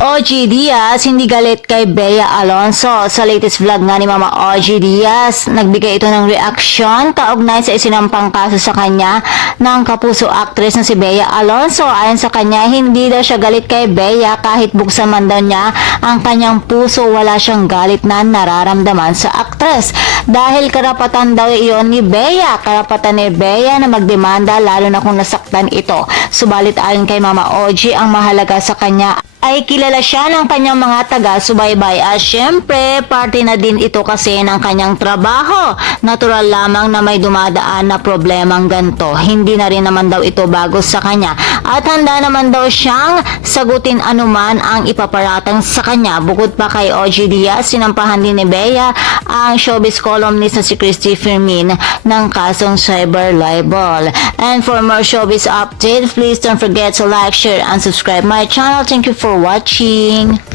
OG Diaz hindi galit kay Bea Alonso. Sa latest vlog nga ni Mama OG Diaz, nagbigay ito ng reaksyon kaugnay sa isinampang kaso sa kanya ng kapuso actress na si Bea Alonso. Ayon sa kanya, hindi daw siya galit kay Bea kahit buksan man daw niya ang kanyang puso, wala siyang galit na nararamdaman sa actress. Dahil karapatan daw iyon ni Bea, karapatan ni Bea na magdemanda lalo na kung nasaktan ito. Subalit ayon kay Mama OG, ang mahalaga sa kanya ay kilala siya ng kanyang mga taga-subaybay at syempre parte na din ito kasi ng kanyang trabaho. Natural lamang na may dumadaan na problemang ganito. Hindi na rin naman daw ito bago sa kanya at handa naman daw siyang sagutin anuman ang ipaparatang sa kanya. Bukod pa kay OG Diaz, sinampahan din ni Bea ang showbiz columnist na si Christy Fermin ng kasong cyber libel. And for more showbiz updates, please don't forget to like, share, and subscribe my channel. Thank you for watching.